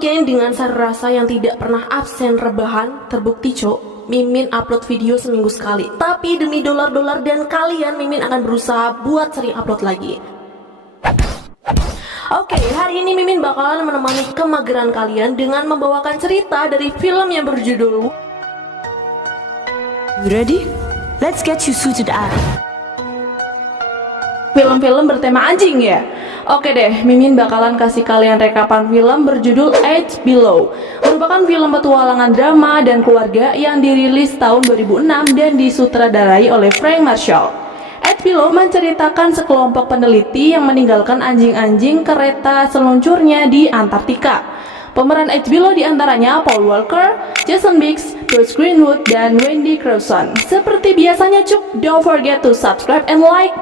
again dengan rasa yang tidak pernah absen rebahan. Terbukti cok, Mimin upload video seminggu sekali. Tapi demi dolar-dolar dan kalian, Mimin akan berusaha buat sering upload lagi. Oke, hari ini Mimin bakalan menemani kemageran kalian dengan membawakan cerita dari film yang berjudul You ready? Let's get you suited up. Film-film bertema anjing ya? Oke deh, Mimin bakalan kasih kalian rekapan film berjudul Age Below. Merupakan film petualangan drama dan keluarga yang dirilis tahun 2006 dan disutradarai oleh Frank Marshall. Age Below menceritakan sekelompok peneliti yang meninggalkan anjing-anjing kereta seluncurnya di Antartika. Pemeran Age Below diantaranya Paul Walker, Jason Biggs, Bruce Greenwood, dan Wendy Crewson. Seperti biasanya cuk, don't forget to subscribe and like.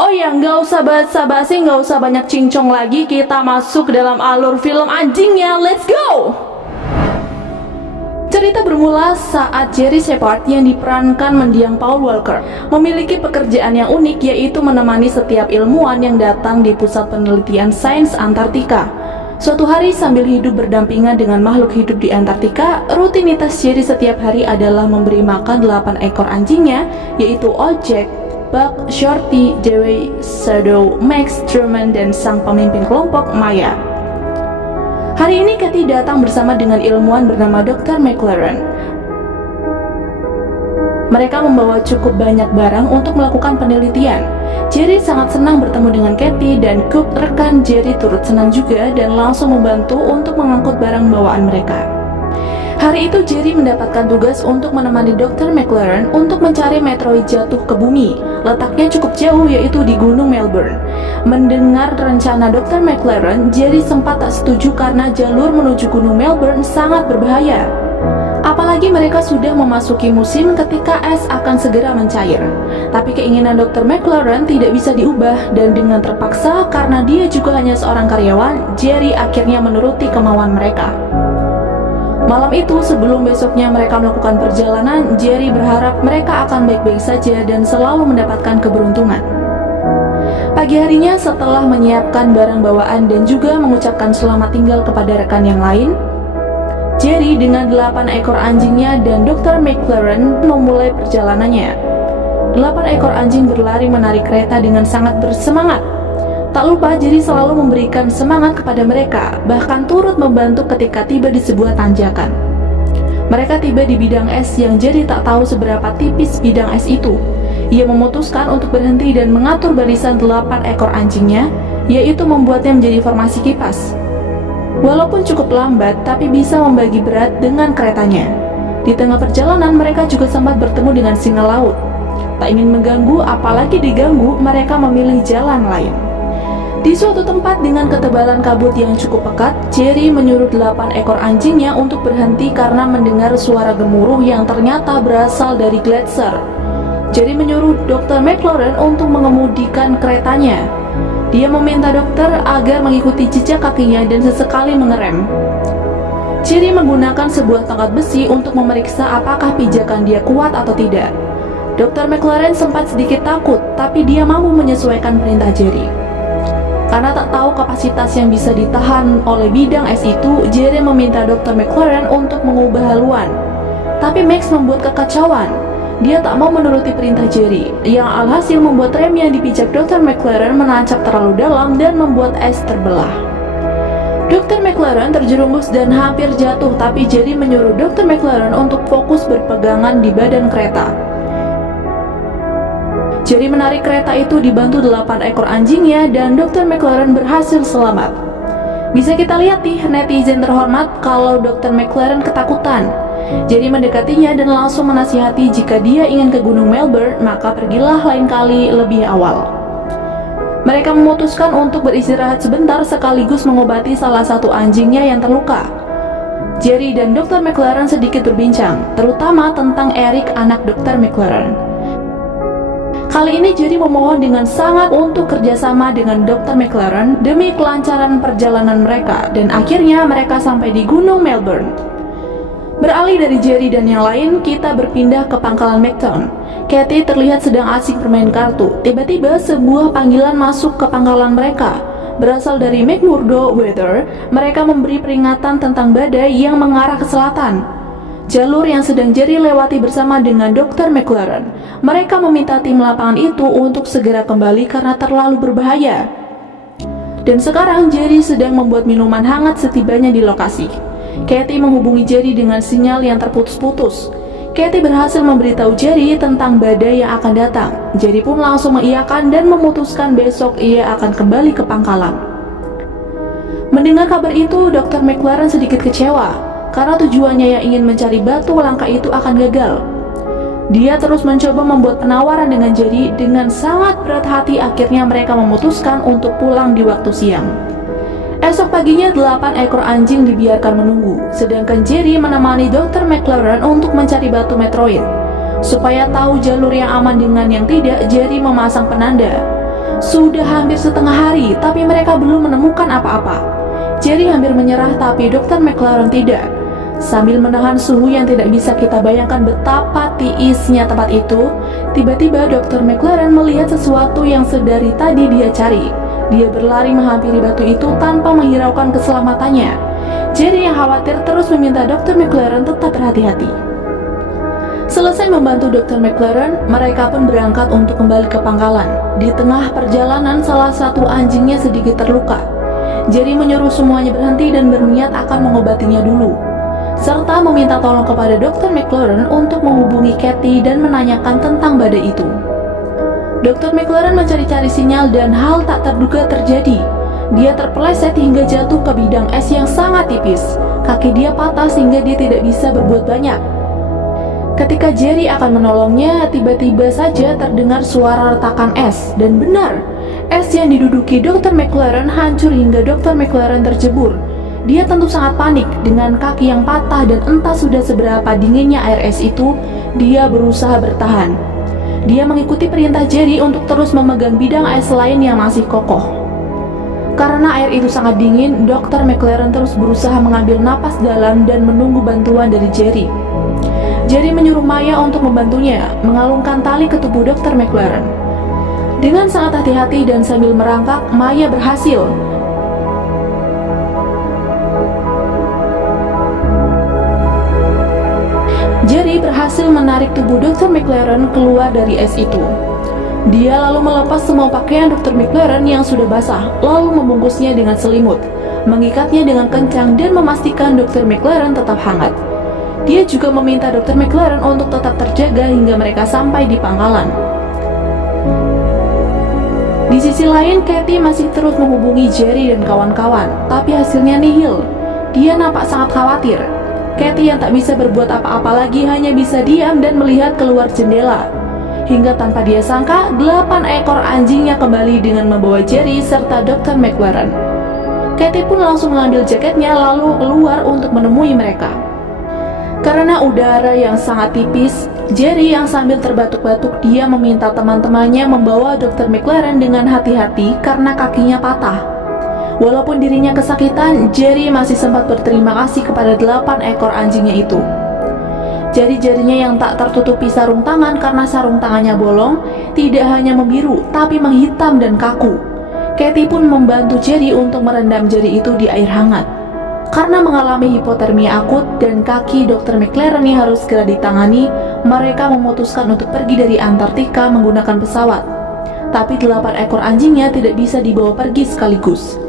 Oh ya, nggak usah basa-basi, nggak usah banyak cincong lagi, kita masuk ke dalam alur film anjingnya, let's go! Cerita bermula saat Jerry Shepard yang diperankan mendiang Paul Walker memiliki pekerjaan yang unik, yaitu menemani setiap ilmuwan yang datang di pusat penelitian sains Antartika. Suatu hari sambil hidup berdampingan dengan makhluk hidup di Antartika, rutinitas Jerry setiap hari adalah memberi makan 8 ekor anjingnya, yaitu Old Jack, Buck, Shorty, Dewey, Shadow, Max, Truman, dan sang pemimpin kelompok, Maya. Hari ini Kathy datang bersama dengan ilmuwan bernama Dr. McLaren. Mereka membawa cukup banyak barang untuk melakukan penelitian. Jerry sangat senang bertemu dengan Kathy, dan Cook, rekan Jerry, turut senang juga dan langsung membantu untuk mengangkut barang bawaan mereka. Hari itu Jerry mendapatkan tugas untuk menemani Dr. McLaren untuk mencari meteorit jatuh ke bumi. Letaknya cukup jauh, yaitu di Gunung Melbourne. Mendengar rencana Dr. McLaren, Jerry sempat tak setuju karena jalur menuju Gunung Melbourne sangat berbahaya. Apalagi mereka sudah memasuki musim ketika es akan segera mencair. Tapi keinginan Dr. McLaren tidak bisa diubah, dan dengan terpaksa karena dia juga hanya seorang karyawan, Jerry akhirnya menuruti kemauan mereka. Malam itu, sebelum besoknya mereka melakukan perjalanan, Jerry berharap mereka akan baik-baik saja dan selalu mendapatkan keberuntungan. Pagi harinya, setelah menyiapkan barang bawaan dan juga mengucapkan selamat tinggal kepada rekan yang lain, Jerry dengan 8 ekor anjingnya dan Dr. McLaren memulai perjalanannya. 8 ekor anjing berlari menarik kereta dengan sangat bersemangat. Tak lupa, Jerry selalu memberikan semangat kepada mereka, bahkan turut membantu ketika tiba di sebuah tanjakan. Mereka tiba di bidang es yang Jerry tak tahu seberapa tipis bidang es itu. Ia memutuskan untuk berhenti dan mengatur barisan 8 ekor anjingnya, yaitu membuatnya menjadi formasi kipas. Walaupun cukup lambat, tapi bisa membagi berat dengan keretanya. Di tengah perjalanan, mereka juga sempat bertemu dengan singa laut. Tak ingin mengganggu, apalagi diganggu, mereka memilih jalan lain. Di suatu tempat dengan ketebalan kabut yang cukup pekat, Jerry menyuruh 8 ekor anjingnya untuk berhenti karena mendengar suara gemuruh yang ternyata berasal dari gletser. Jerry menyuruh Dr. McLaren untuk mengemudikan keretanya. Dia meminta dokter agar mengikuti jejak kakinya dan sesekali mengerem. Jerry menggunakan sebuah tongkat besi untuk memeriksa apakah pijakan dia kuat atau tidak. Dr. McLaren sempat sedikit takut, tapi dia mampu menyesuaikan perintah Jerry. Karena tak tahu kapasitas yang bisa ditahan oleh bidang es itu, Jerry meminta Dr. McLaren untuk mengubah haluan. Tapi Max membuat kekacauan. Dia tak mau menuruti perintah Jerry, yang alhasil membuat rem yang dipijak Dr. McLaren menancap terlalu dalam dan membuat es terbelah. Dr. McLaren terjerumus dan hampir jatuh, tapi Jerry menyuruh Dr. McLaren untuk fokus berpegangan di badan kereta. Jerry menarik kereta itu dibantu 8 ekor anjingnya dan Dr. McLaren berhasil selamat. Bisa kita lihat nih netizen terhormat kalau Dr. McLaren ketakutan. Jerry mendekatinya dan langsung menasihati jika dia ingin ke Gunung Melbourne, maka pergilah lain kali lebih awal. Mereka memutuskan untuk beristirahat sebentar sekaligus mengobati salah satu anjingnya yang terluka. Jerry dan Dr. McLaren sedikit berbincang, terutama tentang Eric, anak Dr. McLaren. Kali ini Jerry memohon dengan sangat untuk kerjasama dengan Dr. McLaren demi kelancaran perjalanan mereka, dan akhirnya mereka sampai di Gunung Melbourne. Beralih dari Jerry dan yang lain, kita berpindah ke pangkalan Mactown. Kathy terlihat sedang asik bermain kartu. Tiba-tiba sebuah panggilan masuk ke pangkalan mereka. berasal dari McMurdo Weather. Mereka memberi peringatan tentang badai yang mengarah ke selatan, jalur yang sedang Jerry lewati bersama dengan Dr. McLaren. Mereka meminta tim lapangan itu untuk segera kembali karena terlalu berbahaya. Dan sekarang Jerry sedang membuat minuman hangat setibanya di lokasi. Katie menghubungi Jerry dengan sinyal yang terputus-putus. Katie berhasil memberitahu Jerry tentang badai yang akan datang. Jerry pun langsung mengiyakan dan memutuskan besok ia akan kembali ke pangkalan. Mendengar kabar itu, Dr. McLaren sedikit kecewa karena tujuannya yang ingin mencari batu langka itu akan gagal. Dia terus mencoba membuat penawaran dengan Jerry. Dengan sangat berat hati, akhirnya mereka memutuskan untuk pulang di waktu siang. Esok paginya 8 ekor anjing dibiarkan menunggu, sedangkan Jerry menemani Dr. McLaren untuk mencari batu meteorit. Supaya tahu jalur yang aman dengan yang tidak, Jerry memasang penanda. Sudah hampir setengah hari, tapi mereka belum menemukan apa-apa. Jerry hampir menyerah, tapi Dr. McLaren tidak. Sambil menahan suhu yang tidak bisa kita bayangkan betapa tiisnya tempat itu, tiba-tiba Dr. McLaren melihat sesuatu yang sedari tadi dia cari. Dia berlari menghampiri batu itu tanpa menghiraukan keselamatannya. Jerry yang khawatir terus meminta Dr. McLaren tetap berhati-hati. Selesai membantu Dr. McLaren, mereka pun berangkat untuk kembali ke pangkalan. Di tengah perjalanan, salah satu anjingnya sedikit terluka. Jerry menyuruh semuanya berhenti dan berniat akan mengobatinya dulu, serta meminta tolong kepada Dr. McLaren untuk menghubungi Katie dan menanyakan tentang badai itu. Dr. McLaren mencari-cari sinyal dan hal tak terduga terjadi. Dia terpeleset hingga jatuh ke bidang es yang sangat tipis. Kaki dia patah sehingga dia tidak bisa berbuat banyak. Ketika Jerry akan menolongnya, tiba-tiba saja terdengar suara retakan es. Dan benar, es yang diduduki Dr. McLaren hancur hingga Dr. McLaren terjebur. Dia tentu sangat panik dengan kaki yang patah dan entah sudah seberapa dinginnya air es itu, dia berusaha bertahan. Dia mengikuti perintah Jerry untuk terus memegang bidang es lain yang masih kokoh. Karena air itu sangat dingin, Dr. McLaren terus berusaha mengambil napas dalam dan menunggu bantuan dari Jerry. Jerry menyuruh Maya untuk membantunya mengalungkan tali ke tubuh Dr. McLaren. Dengan sangat hati-hati dan sambil merangkak, Maya berhasil. Jerry berhasil menarik tubuh Dr. McLaren keluar dari es itu. Dia lalu melepas semua pakaian Dr. McLaren yang sudah basah, lalu membungkusnya dengan selimut, mengikatnya dengan kencang dan memastikan Dr. McLaren tetap hangat. Dia juga meminta Dr. McLaren untuk tetap terjaga hingga mereka sampai di pangkalan. Di sisi lain, Katie masih terus menghubungi Jerry dan kawan-kawan, tapi hasilnya nihil. Dia nampak sangat khawatir. Katie yang tak bisa berbuat apa-apa lagi hanya bisa diam dan melihat keluar jendela. Hingga tanpa dia sangka, 8 ekor anjingnya kembali dengan membawa Jerry serta Dr. McLaren. Katie pun langsung mengambil jaketnya lalu keluar untuk menemui mereka. Karena udara yang sangat tipis, Jerry yang sambil terbatuk-batuk dia meminta teman-temannya membawa Dr. McLaren dengan hati-hati karena kakinya patah. Walaupun dirinya kesakitan, Jerry masih sempat berterima kasih kepada 8 ekor anjingnya itu. Jari-jarinya yang tak tertutupi sarung tangan karena sarung tangannya bolong, tidak hanya membiru, tapi menghitam dan kaku. Katie pun membantu Jerry untuk merendam jari itu di air hangat. Karena mengalami hipotermia akut dan kaki Dr. McLaren yang harus segera ditangani, mereka memutuskan untuk pergi dari Antartika menggunakan pesawat. Tapi 8 ekor anjingnya tidak bisa dibawa pergi sekaligus.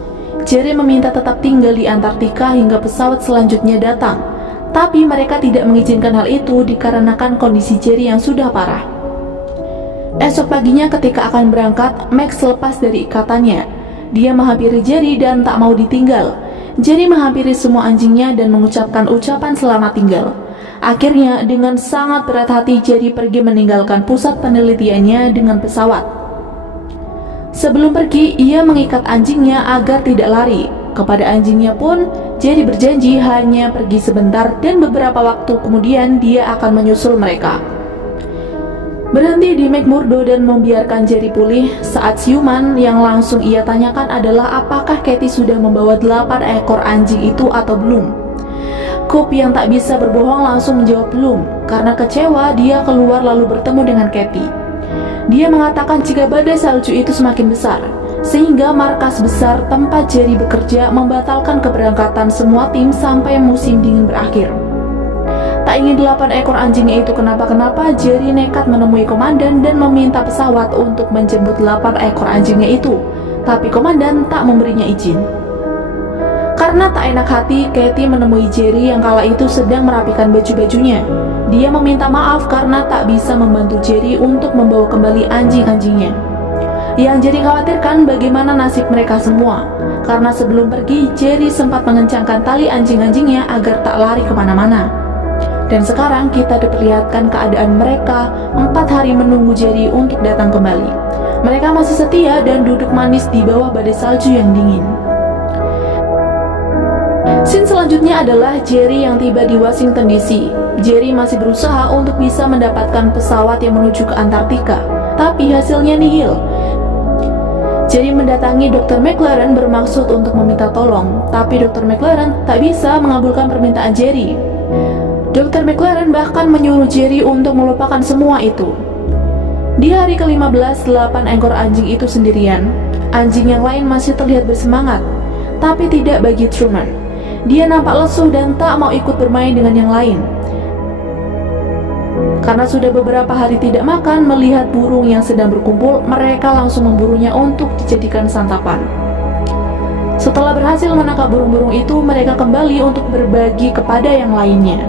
Jerry meminta tetap tinggal di Antartika hingga pesawat selanjutnya datang, tapi mereka tidak mengizinkan hal itu dikarenakan kondisi Jerry yang sudah parah. Esok paginya ketika akan berangkat, Max lepas dari ikatannya. Dia menghampiri Jerry dan tak mau ditinggal. Jerry menghampiri semua anjingnya dan mengucapkan ucapan selamat tinggal. Akhirnya, dengan sangat berat hati, Jerry pergi meninggalkan pusat penelitiannya dengan pesawat. Sebelum pergi, ia mengikat anjingnya agar tidak lari. Kepada anjingnya pun, Jerry berjanji hanya pergi sebentar dan beberapa waktu kemudian dia akan menyusul mereka. Berhenti di McMurdo dan membiarkan Jerry pulih. Saat siuman, yang langsung ia tanyakan adalah apakah Katie sudah membawa 8 ekor anjing itu atau belum. Coop yang tak bisa berbohong langsung menjawab belum. Karena kecewa, dia keluar lalu bertemu dengan Katie. Dia mengatakan jika badai salju itu semakin besar, sehingga markas besar tempat Jerry bekerja membatalkan keberangkatan semua tim sampai musim dingin berakhir. Tak ingin 8 ekor anjingnya itu kenapa-kenapa, Jerry nekat menemui komandan dan meminta pesawat untuk menjemput 8 ekor anjingnya itu, tapi komandan tak memberinya izin. Karena tak enak hati, Katie menemui Jerry yang kala itu sedang merapikan baju-bajunya. Dia meminta maaf karena tak bisa membantu Jerry untuk membawa kembali anjing-anjingnya. Yang Jerry khawatirkan bagaimana nasib mereka semua, karena sebelum pergi, Jerry sempat mengencangkan tali anjing-anjingnya agar tak lari kemana-mana. Dan sekarang kita diperlihatkan keadaan mereka 4 hari menunggu Jerry untuk datang kembali. Mereka masih setia dan duduk manis di bawah badai salju yang dingin. Scene selanjutnya adalah Jerry yang tiba di Washington DC. Jerry masih berusaha untuk bisa mendapatkan pesawat yang menuju ke Antartika, tapi hasilnya nihil. Jerry mendatangi Dr. McLaren bermaksud untuk meminta tolong, tapi Dr. McLaren tak bisa mengabulkan permintaan Jerry. Dr. McLaren bahkan menyuruh Jerry untuk melupakan semua itu. Di hari ke-15, 8 ekor anjing itu sendirian. Anjing yang lain masih terlihat bersemangat, tapi tidak bagi Truman. Dia nampak lesu dan tak mau ikut bermain dengan yang lain. Karena sudah beberapa hari tidak makan, melihat burung yang sedang berkumpul, mereka langsung memburunya untuk dijadikan santapan. Setelah berhasil menangkap burung-burung itu, mereka kembali untuk berbagi kepada yang lainnya.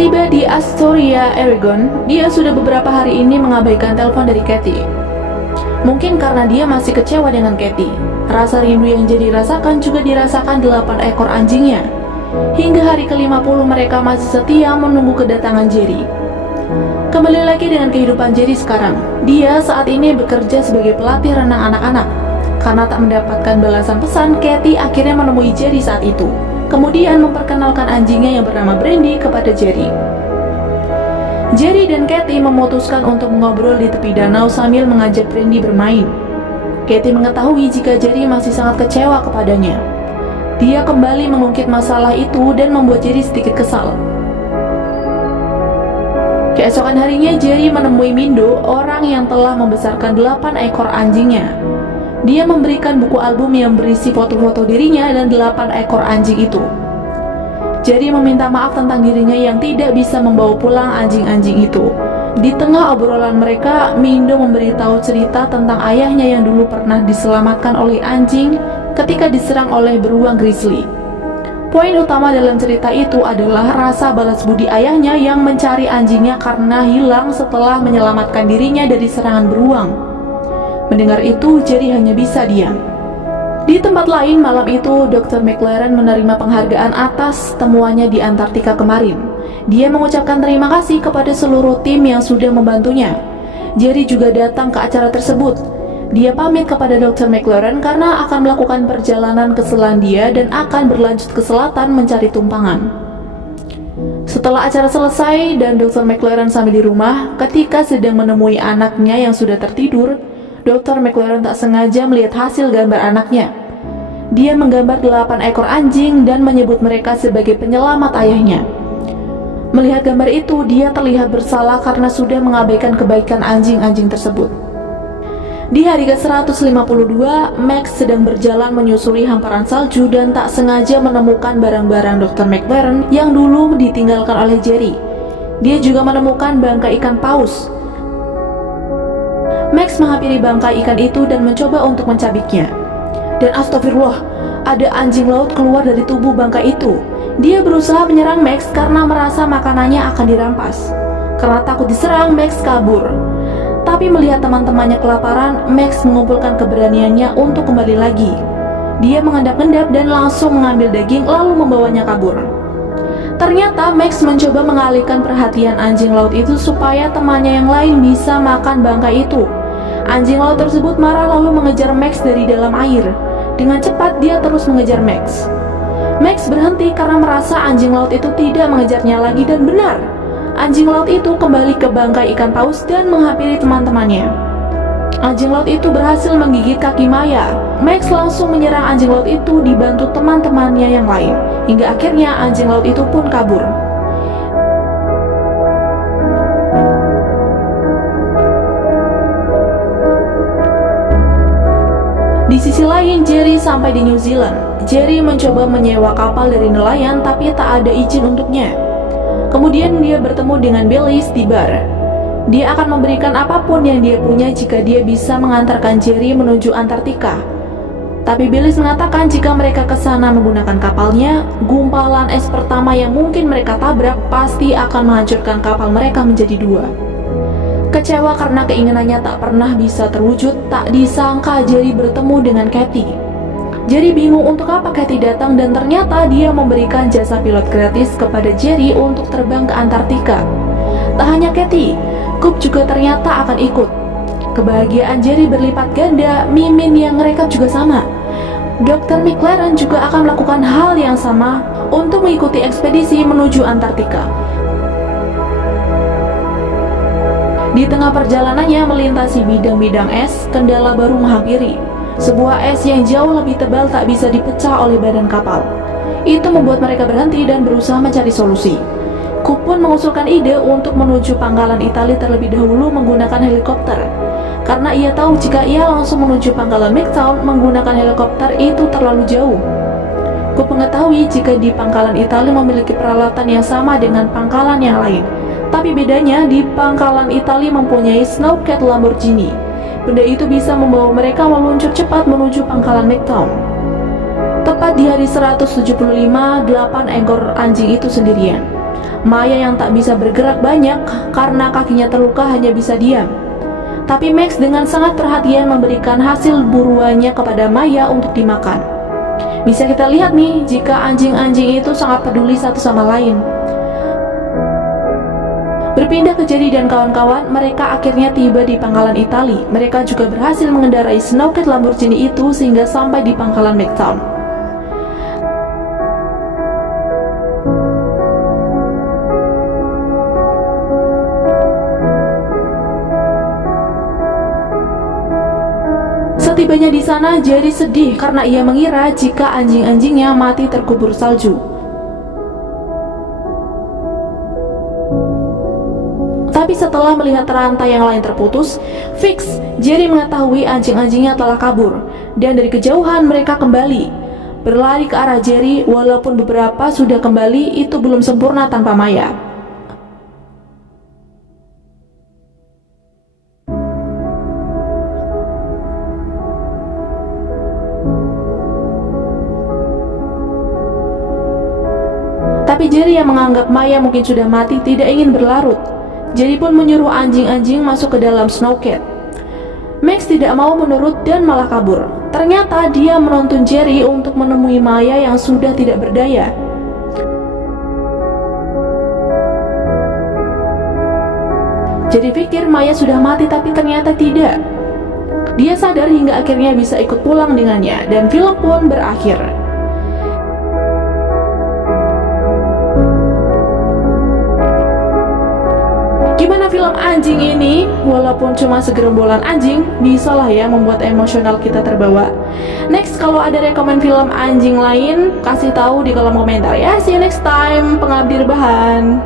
Tiba di Astoria, Oregon, dia sudah beberapa hari ini mengabaikan telepon dari Katie. Mungkin karena dia masih kecewa dengan Katie. Rasa rindu yang Jerry rasakan juga dirasakan 8 ekor anjingnya. Hingga hari ke-50 mereka masih setia menunggu kedatangan Jerry. Kembali lagi dengan kehidupan Jerry sekarang. Dia saat ini bekerja sebagai pelatih renang anak-anak. Karena tak mendapatkan balasan pesan, Katie akhirnya menemui Jerry saat itu. Kemudian memperkenalkan anjingnya yang bernama Brandy kepada Jerry. Jerry dan Katie memutuskan untuk mengobrol di tepi danau sambil mengajak Brandy bermain. Katie mengetahui jika Jerry masih sangat kecewa kepadanya. Dia kembali mengungkit masalah itu dan membuat Jerry sedikit kesal. Keesokan harinya Jerry menemui Mindo, orang yang telah membesarkan 8 ekor anjingnya. Dia memberikan buku album yang berisi foto-foto dirinya dan 8 ekor anjing itu. Jerry meminta maaf tentang dirinya yang tidak bisa membawa pulang anjing-anjing itu. Di tengah obrolan mereka, Mindo memberitahu cerita tentang ayahnya yang dulu pernah diselamatkan oleh anjing ketika diserang oleh beruang grizzly. Poin utama dalam cerita itu adalah rasa balas budi ayahnya yang mencari anjingnya karena hilang setelah menyelamatkan dirinya dari serangan beruang. Mendengar itu, Jerry hanya bisa diam. Di tempat lain malam itu, Dr. McLaren menerima penghargaan atas temuannya di Antartika kemarin. Dia mengucapkan terima kasih kepada seluruh tim yang sudah membantunya. Jerry juga datang ke acara tersebut. Dia pamit kepada Dr. McLaren karena akan melakukan perjalanan ke Selandia dan akan berlanjut ke selatan mencari tumpangan. Setelah acara selesai dan Dr. McLaren sampai di rumah, ketika sedang menemui anaknya yang sudah tertidur, Dr. McLaren tak sengaja melihat hasil gambar anaknya. Dia menggambar 8 ekor anjing dan menyebut mereka sebagai penyelamat ayahnya. Melihat gambar itu, dia terlihat bersalah karena sudah mengabaikan kebaikan anjing-anjing tersebut. Di hari ke-152, Max sedang berjalan menyusuri hamparan salju dan tak sengaja menemukan barang-barang Dr. McLaren yang dulu ditinggalkan oleh Jerry. Dia juga menemukan bangkai ikan paus. Max menghampiri bangkai ikan itu dan mencoba untuk mencabiknya. Dan astagfirullah, ada anjing laut keluar dari tubuh bangkai itu. Dia berusaha menyerang Max karena merasa makanannya akan dirampas. Karena takut diserang, Max kabur. Tapi melihat teman-temannya kelaparan, Max mengumpulkan keberaniannya untuk kembali lagi. Dia mengendap-endap dan langsung mengambil daging lalu membawanya kabur. Ternyata Max mencoba mengalihkan perhatian anjing laut itu supaya temannya yang lain bisa makan bangkai itu. Anjing laut tersebut marah lalu mengejar Max dari dalam air. Dengan cepat dia terus mengejar Max. Max berhenti karena merasa anjing laut itu tidak mengejarnya lagi dan benar. Anjing laut itu kembali ke bangkai ikan paus dan menghampiri teman-temannya. Anjing laut itu berhasil menggigit kaki Maya. Max langsung menyerang anjing laut itu dibantu teman-temannya yang lain. Hingga akhirnya anjing laut itu pun kabur. Di sisi lain, Jerry sampai di New Zealand. Jerry mencoba menyewa kapal dari nelayan tapi tak ada izin untuknya. Kemudian dia bertemu dengan Baileys di bar. Dia akan memberikan apapun yang dia punya jika dia bisa mengantarkan Jerry menuju Antartika. Tapi Baileys mengatakan jika mereka ke sana menggunakan kapalnya, gumpalan es pertama yang mungkin mereka tabrak pasti akan menghancurkan kapal mereka menjadi dua. Kecewa karena keinginannya tak pernah bisa terwujud, tak disangka Jerry bertemu dengan Kathy. Jerry bingung untuk apa Kathy datang dan ternyata dia memberikan jasa pilot gratis kepada Jerry untuk terbang ke Antartika. Tak hanya Kathy, Coop juga ternyata akan ikut. Kebahagiaan Jerry berlipat ganda, Mimin yang ngerekap juga sama. Dr. McLaren juga akan melakukan hal yang sama untuk mengikuti ekspedisi menuju Antartika. Di tengah perjalanannya melintasi bidang-bidang es, kendala baru menghampiri. Sebuah es yang jauh lebih tebal tak bisa dipecah oleh badan kapal. Itu membuat mereka berhenti dan berusaha mencari solusi. Coop pun mengusulkan ide untuk menuju pangkalan Italia terlebih dahulu menggunakan helikopter. Karena ia tahu jika ia langsung menuju pangkalan McTown menggunakan helikopter itu terlalu jauh. Coop mengetahui jika di pangkalan Italia memiliki peralatan yang sama dengan pangkalan yang lain. Tapi bedanya di pangkalan Italia mempunyai Snowcat Lamborghini. Benda itu bisa membawa mereka meluncur cepat menuju pangkalan McTown. Tepat di hari 175, 8 ekor anjing itu sendirian. Maya yang tak bisa bergerak banyak karena kakinya terluka hanya bisa diam. Tapi Max dengan sangat perhatian memberikan hasil buruannya kepada Maya untuk dimakan. Bisa kita lihat nih, jika anjing-anjing itu sangat peduli satu sama lain. Berpindah ke Jerry dan kawan-kawan, mereka akhirnya tiba di pangkalan Italia. Mereka juga berhasil mengendarai Snowcat Lamborghini itu sehingga sampai di pangkalan McTown. Setibanya di sana, Jerry sedih karena ia mengira jika anjing-anjingnya mati terkubur salju. Tapi setelah melihat rantai yang lain terputus, fix Jerry mengetahui anjing-anjingnya telah kabur, dan dari kejauhan mereka kembali berlari ke arah Jerry. Walaupun beberapa sudah kembali, itu belum sempurna tanpa Maya. Tapi Jerry yang menganggap Maya mungkin sudah mati tidak ingin berlarut. Jerry pun menyuruh anjing-anjing masuk ke dalam Snowcat. Max tidak mau menurut dan malah kabur. Ternyata dia menuntun Jerry untuk menemui Maya yang sudah tidak berdaya. Jerry pikir Maya sudah mati tapi ternyata tidak. Dia sadar hingga akhirnya bisa ikut pulang dengannya dan film pun berakhir. Gimana film anjing ini? Walaupun cuma segerombolan anjing, bisalah ya membuat emosional kita terbawa. Next, kalau ada rekomen film anjing lain, kasih tahu di kolom komentar ya. See you next time, Pengabdi Rebahan.